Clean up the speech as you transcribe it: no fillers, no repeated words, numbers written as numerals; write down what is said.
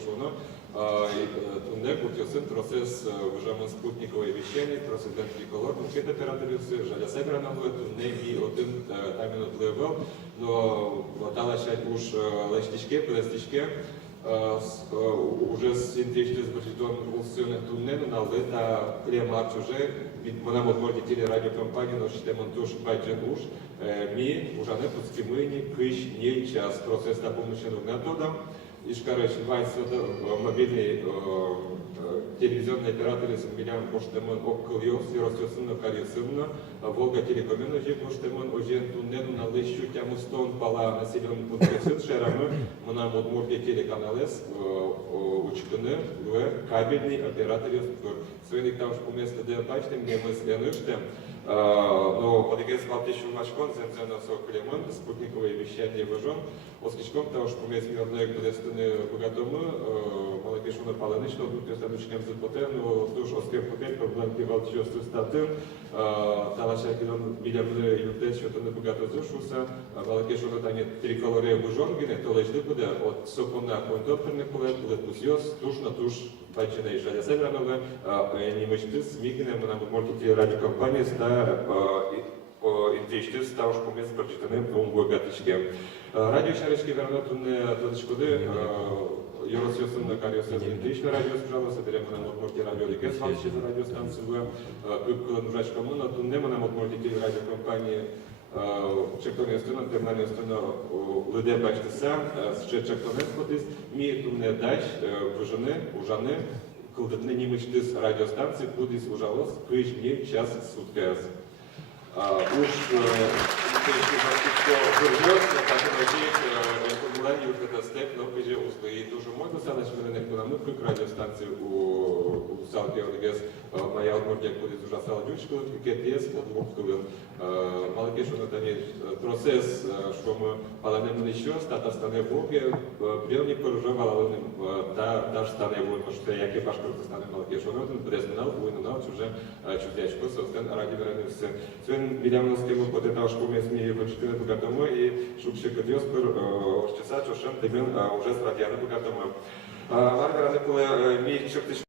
Малакешуно. Тунне кутюсин процесс вже спутникової вещення, трансцендентний колор, мукет операторюси, жаля севера на вид, не і один таймін отливав, но дала ще уж лештички, плестички, уже з інтрижки з бачитом усюне тунне, але та клемарч уже, вона можна тілі радіокомпанії, но ще монтуш байджен уж, ми уже не подскимыни, кыш, не час, процесс на помощных методом. И, короче, мобильный телевизионный оператор из Милян Поштемон Оккольос, Яросюсына Карисына, Волга Телекомен уже Поштемон уже туннелу на лыщу тяму стон пала населенный пункт Шерамы, мы нам отморки телеканалес, учтены в кабельный оператор. Своих там же по месту де бачите, мне мы сленышты, но подигес валтышу машкон, земзена соклемон, спутниковые вещания выжжен, оскичком того, что по месту мирной кудестыны богатому, Малакешуно паленично, тут я станучкем запотену, душ оскем попель, проблемки валтышу статын, талаша кидон миллионы людей, что-то не богато зушуса, Малакешуно там триколория выжжен, гине, то лежды буде, от сокомна поинтоперный колет, летусиос, туш на туш, бачене и жаля северанове, немечты с мигнем на маркете радиокомпании ста интечты став шпомец прочитанным двум гогатычке. Радио шарочки вернотунне додышкоды, Яросюсын на Кариосен интечный радио сжало, соберем на маркете радио Ликес, валчи за радиостанцию, пыпкала нужачка муна, тунне на маркете радиокомпании Чектовні стіна, термальні стіна лиде бачите сам, ще чектовні сходить, мій тумне дач, ужани, коли не мечти з радіостанції, будуть ужалос, кижні час суткес. Уж все вирвось, так і надіють, формулярні вже степ, но вже узли. І дуже можна саме, що мене не намикли радіостанцію у Салпі ОДГС, моя одмордя буде вже саладючку, КТС, одмордку. Малакешуно тані процес, що ми, але не мене що, стата стане вовки, прийомні переживали, але та ж стане вовки, що як і пашкорти стане Малакешуно, один буде знав, войнунав, чуже чудячко, собствен, раді вернувся. Він мільямновському потитав шкомі змії почтини богатому і шукши кодіоспер, щеса, чошем, тимен, уже з радіяни богатому. Маргаране, коли мій чоптич